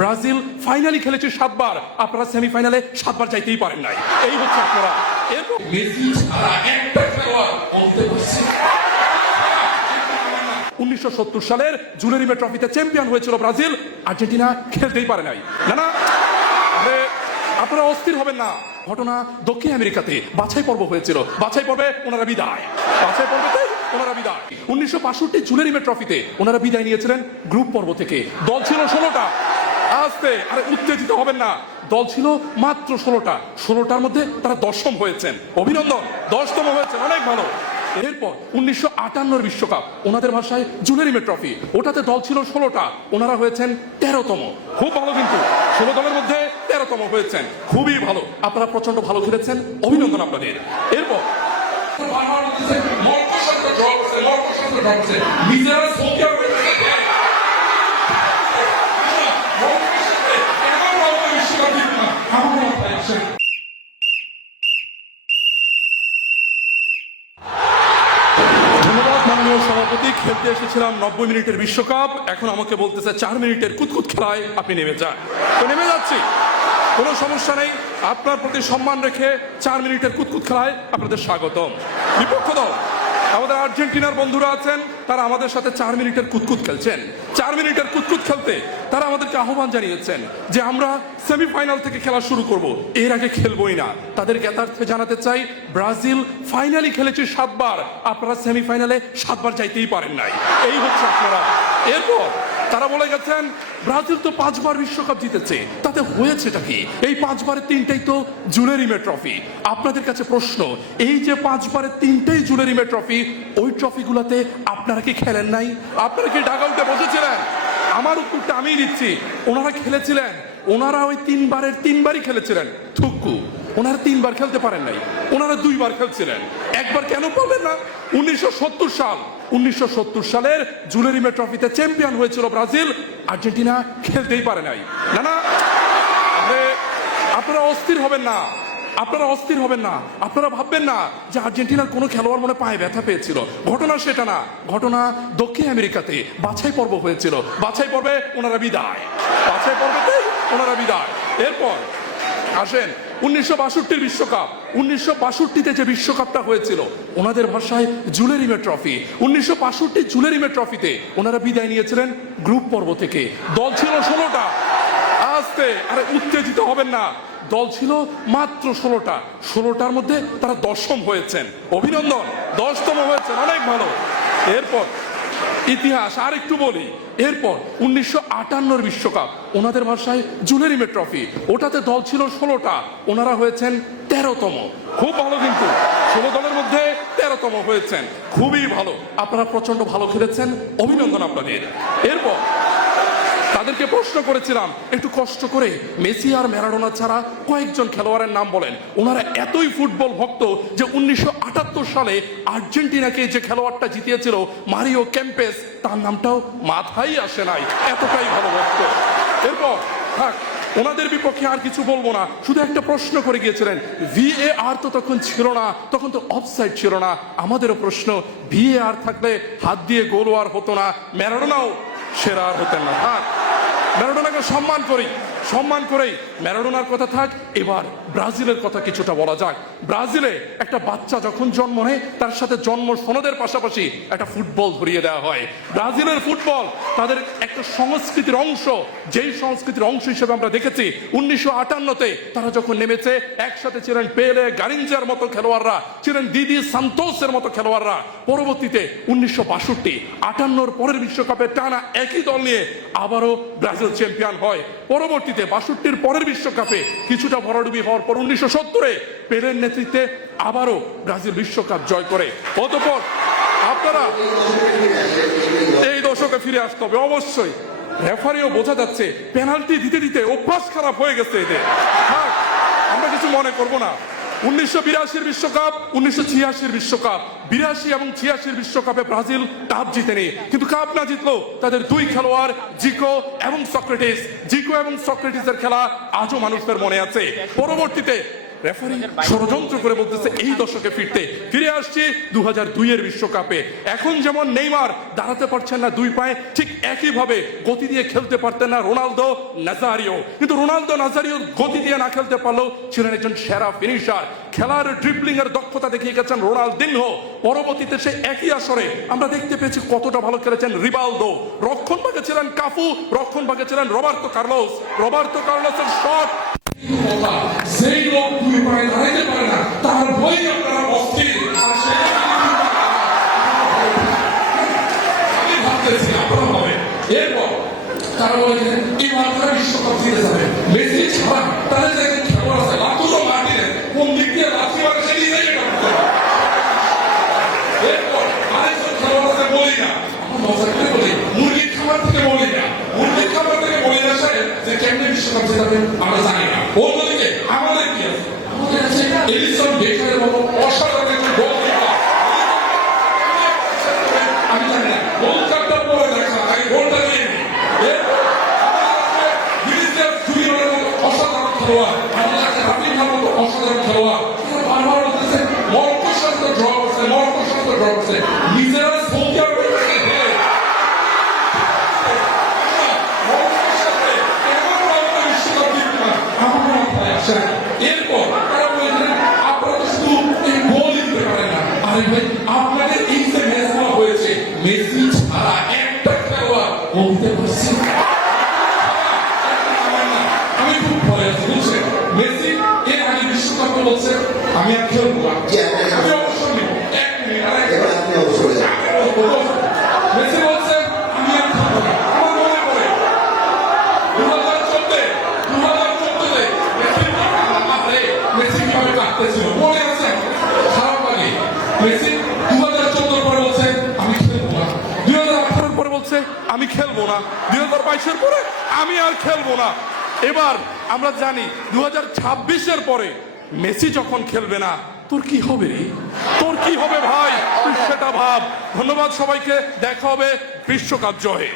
Brazil finally খেলেছে 7 বার, আপনারা সেমিফাইনালে 7 বার যাইতেই পারেন নাই। এই হচ্ছে আপনারা। এরপর মেসি ছাড়া একটা খেলোয়াড় বলতে পারছি 1970 সালের জুলেরিমে ট্রফিতে চ্যাম্পিয়ন হয়েছিল ব্রাজিল, আর্জেন্টিনা খেলতেই পারে নাই। না না, আরে আপনারা অস্থির হবেন না। ঘটনা দক্ষিণ আমেরিকাতে বাছাই পর্ব হয়েছিল, বাছাই পর্বে ওনারা বিদায়, বাছাই পর্বতে ওনারা বিদায়। 1962 জুলেরিমে ট্রফিতে ওনারা বিদায় নিয়েছিলেন গ্রুপ পর্ব থেকে। দল ছিল 16টা। আস্তে, আরে উত্তেজিত হবেন না। দল ছিল মাত্র 16টা, 16টার মধ্যে তারা 10ম হয়েছেন। অভিনন্দন, 10তম হয়েছেন, অনেক ভালো। এরপর 1958 বিশ্বকাপ, ওনাদের ভাষায় জুলেরিমে ট্রফি, ওটাতে দল ছিল 16টা, ওনারা হয়েছেন 13তম। খুব ভালো, কিন্তু 16 দলের মধ্যে 13তম হয়েছেন, খুবই ভালো। আপনারা প্রচন্ড ভালো খেলেছেন, অভিনন্দন আপনাদের। এরপর বারবার বলতেছে মর্কশান্ত ড্র করছে, মর্কশান্ত ড্র করছে, নিজেরা সোফিয়া করতেছে। বিশ্বকাপ জিতবে না, আমার মাথায় আসে। ধন্যবাদ মাননীয় সভাপতি। খেলতে এসেছিলাম 90 মিনিটের বিশ্বকাপ, এখন আমাকে বলতেছে 4 মিনিটের কুতকুত খেলায় আপনি নেমে যান। তো নেমে যাচ্ছি, কোনো সমস্যা নেই। আপনার প্রতি সম্মান রেখে 4 মিনিটের কুতকুত খেলায় আপনাদের স্বাগতম। বিপক্ষ দল আমাদের আর্জেন্টিনার বন্ধুরা আছেন, তারা আমাদের সাথে 4 মিনিটের কুতকুত খেলছেন। 4 মিনিটের কুতকুত খেলতে তারা আমাদেরকে আহ্বান জানিয়েছেন যে আমরা সেমিফাইনাল থেকে খেলা শুরু করব, এর আগে খেলবই না। তাদের জ্ঞাতার্থে জানাতে চাই, ব্রাজিল ফাইনালি খেলেছে 7 বার, আপনারা সেমিফাইনালে 7 বার যাইতেই পারেন নাই। এই হচ্ছে আপনারা। এরপর তারা বলে গেছেন ব্রাজিল তো 5 বার বিশ্বকাপ জিতেছে, তাতে হয়েছেটা কি? এই 5 বারের 3টাই তো জুলেরিমে ট্রফি। আপনাদের কাছে প্রশ্ন, এই যে 5 বারের 3টাই জুলেরিমে ট্রফি, ওই ট্রফিগুলোতে আপনারা কি খেলেন নাই? আপনারা কি ডাগআউটে বসেছিলেন? আমার উত্তরটা আমিই দিচ্ছি, ওনারা খেলেছিলেন। ওনারা ওই 3 বারের 3 বারই খেলেছিলেন। থুক্কু, ওনারা 3 বার খেলতে পারেন নাই, ওনারা 2 বার খেলছিলেন। একবার কেন পারলেন না? 1970 সালের জুলেরিমে ট্রফিতে চ্যাম্পিয়ন হয়েছিল ব্রাজিল, আর্জেন্টিনা খেলতেই পারে নাই। না না, আরে আপনারা অস্থির হবেন না, আপনারা অস্থির হবেন না। আপনারা ভাববেন না যে আর্জেন্টিনার কোনো খেলোয়াড় মনে পায়ে ব্যথা পেয়েছিল। ঘটনা সেটা না। ঘটনা দক্ষিণ আমেরিকাতে বাছাই পর্ব হয়েছিল, বাছাই পর্বে ওনারা বিদায়, বাছাই পর্বেতেই ওনারা বিদায়। এরপর আসেন 1962 বিশ্বকাপ। 1962তে যে বিশ্বকাপটা হয়েছিল, ওনাদের ভাষায় জুলেরিমে ট্রফি। 1962 জুলেরিমে ট্রফিতে ওনারা বিদায় নিয়েছিলেন গ্রুপ পর্ব থেকে। দল ছিল 16টা। আস্তে, আরে উত্তেজিত হবেন না। দল ছিল মাত্র 16টা, 16টার মধ্যে তারা 10ম হয়েছেন। অভিনন্দন, 10তম হয়েছেন, অনেক ভালো। এরপর ইতিহাস আর একটু বলি। এরপর 1958 বিশ্বকাপ, ওনাদের ভাষায় জুলেরিমে ট্রফি, ওটাতে দল ছিল 16টা, ওনারা হয়েছেন 13তম। খুব ভালো, কিন্তু 16 দলের মধ্যে 13তম হয়েছেন, খুবই ভালো। আপনারা প্রচন্ড ভালো খেলেছেন, অভিনন্দন আপনাদের। এরপর তাদেরকে প্রশ্ন করেছিলাম একটু কষ্ট করে মেসি আর ম্যারাডোনা ছাড়া কয়েকজন খেলোয়াড়ের নাম বলেন। ওনারা এতই ফুটবল ভক্ত যে 1978 সালে আর্জেন্টিনাকে যে খেলোয়াড়টা জিতিয়েছিল মারিও কেম্পেস, তার নামটাও মাথায় আসে নাই, এতটাই ভালো ভক্ত। এরপর থাক, ওনাদের বিপক্ষে আর কিছু বলবো না। শুধু একটা প্রশ্ন করে গিয়েছিলেন, VAR তো তখন ছিল না, তখন তো অফসাইড ছিল না। আমাদেরও প্রশ্ন, VAR থাকলে হাত দিয়ে গোল আর হতো না, ম্যারাডোনাও সেরা আর হতেন না। থাক, ম্যারাডোনাকে সম্মান করি, সম্মান করেই ম্যারাডোনার কথা থাক। এবার ব্রাজিলের কথা কিছুটা বলা যাক। ব্রাজিলে একটা বাচ্চা যখন জন্ম নেয়, তার সাথে জন্ম সনদের পাশাপাশি একটা ফুটবল ধরিয়ে দেওয়া হয়। ব্রাজিলের ফুটবল তাদের একটা সংস্কৃতির অংশ, যেই সংস্কৃতির অংশ হিসেবে আমরা দেখেছি 1958-তে তারা যখন নেমেছে, একসাথে ছিলেন পেলে, গারিঞ্জার মতো খেলোয়াড়রা, ছিলেন দিদি সান্তোসের মতো খেলোয়াড়রা। পরবর্তীতে 1962, 58-র পরের বিশ্বকাপে টানা একই দল নিয়ে আবারও ব্রাজিল চ্যাম্পিয়ন হয়। পরবর্তীতে 62-র পরের বিশ্বকাপে কিছুটা ভরাডুবি হওয়ার পর 1970-এ পেলের নেতৃত্বে আবারও ব্রাজিল বিশ্বকাপ জয় করে। অতঃপর আপনারা এই দশকে ফিরে আসতে হবে অবশ্যই। রেফারিও বোঝা যাচ্ছে পেনাল্টি দিতে দিতে অভ্যাস খারাপ হয়ে গেছে এদের। থাক, আমরা কিছু মনে করব না। 1982 বিশ্বকাপ, 1986 বিশ্বকাপ, 82 এবং 86 বিশ্বকাপে ব্রাজিল কাপ জিতেনি, কিন্তু কাপ না জিতলো তাদের 2 খেলোয়াড় জিকো এবং সক্রেটিস। জিকো এবং সক্রেটিসের খেলা আজও মানুষের মনে আছে। পরবর্তীতে রেফারি ষড়যন্ত্র করে বলতেছে এই দশকে ফিরে আসছি 2002 বিশ্বকাপে। এখন যেমন নেইমার দাঁড়াতে পারছেন না দুই পায়ে, ঠিক একই ভাবে গতি দিয়ে খেলতে পারতেন না রোনালদো নাজারিও। কিন্তু রোনালদো নাজারিও গতি দিয়ে না খেলতে পারলেও ছিলেন একজন সেরা ফিনিশার। খেলার ড্রিবলিং এর দক্ষতা দেখিয়ে গেছেন রোনালদিনহো। পরবর্তীতে সে একই আসরে আমরা দেখতে পেয়েছি কতটা ভালো খেলেছেন রিভালদো। রক্ষণ ভাগে ছিলেন কাফু, রক্ষণ ভাগে ছিলেন রবার্তো কার্লোসের শট। সেই লোক দুই পায়ে দাঁড়াইতে পারে না, তার বই আপনারা অস্থির। আর সেই আমি ভাবতেছি আপনারা হবে। এরপর তারা বলে যে এবার তারা বিশ্বকাপ জিতে যাবে। মেসি ছাড়া তাদের যে খেলোয়াড় আছে লাতুরো মার্টিনেজ কোন দিক দিয়ে লাথি মারে সেটি দেখে কাটতে। এরপর আরেকজন খেলোয়াড় আছে বলি না, আমরা মজা করে বলি মুরগির খাবার থেকে বলি না, মুরগির খাবার থেকে বলি না সাহেব যে কেমনে বিশ্বকাপ জেতাবে আমরা জানি না। অন্যদিকে আমাদের কি আছে? আমাদের আছে এলিসন বেকারের মতো অসাধারণ একজন গোলকিপার। আমি জানি না গোলকাপটা পরে দেখা, আমি গোলটা নিয়ে নিই। এরপর আমাদের আছে ভিনিসিয়াস জুনিয়রের মতো অসাধারণ খেলোয়াড়, আমাদের আছে রাফিনহার মতো অসাধারণ খেলোয়াড়। তারা বারবার বলতেছে মরক্কোর সাথে ড্র করছে, নিজেরা সৌদি আরবের কাছে হেরে এরপর তারা বললেন আপনারা তো শুধু এই গোল দিতে পারেন না। আরে ভাই আপনাদের এই যে ম্যাচগুলো হয়েছে মেসি ছাড়া একটা খেলোয়াড় গোল দিতে পারছে। আমি খুব ভয় আছি বুঝছেন। মেসি এর আগে বিশ্বকাপে বলছে আমি আর খেলবো না, আমি অবসর নিব। এক মিনিট মেসি বলছে আমি আর খেলবো না। আমার মনে পড়ে 2014 মেসি কিভাবে কাটতেছিল মনে আছে, খারাপ লাগে। মেসি 2014 পরে বলছে আমি খেলবো না, 2018 পরে বলছে আমি খেলবো না, 2022 পরে আমি আর খেলবো না। এবার আমরা জানি 2026 পরে মেসি যখন খেলবে না তোর কি হবে রে, তোর কি হবে ভাই, তুই সেটা ভাব। ধন্যবাদ সবাইকে, দেখা হবে বিশ্বকাপ জয়ে।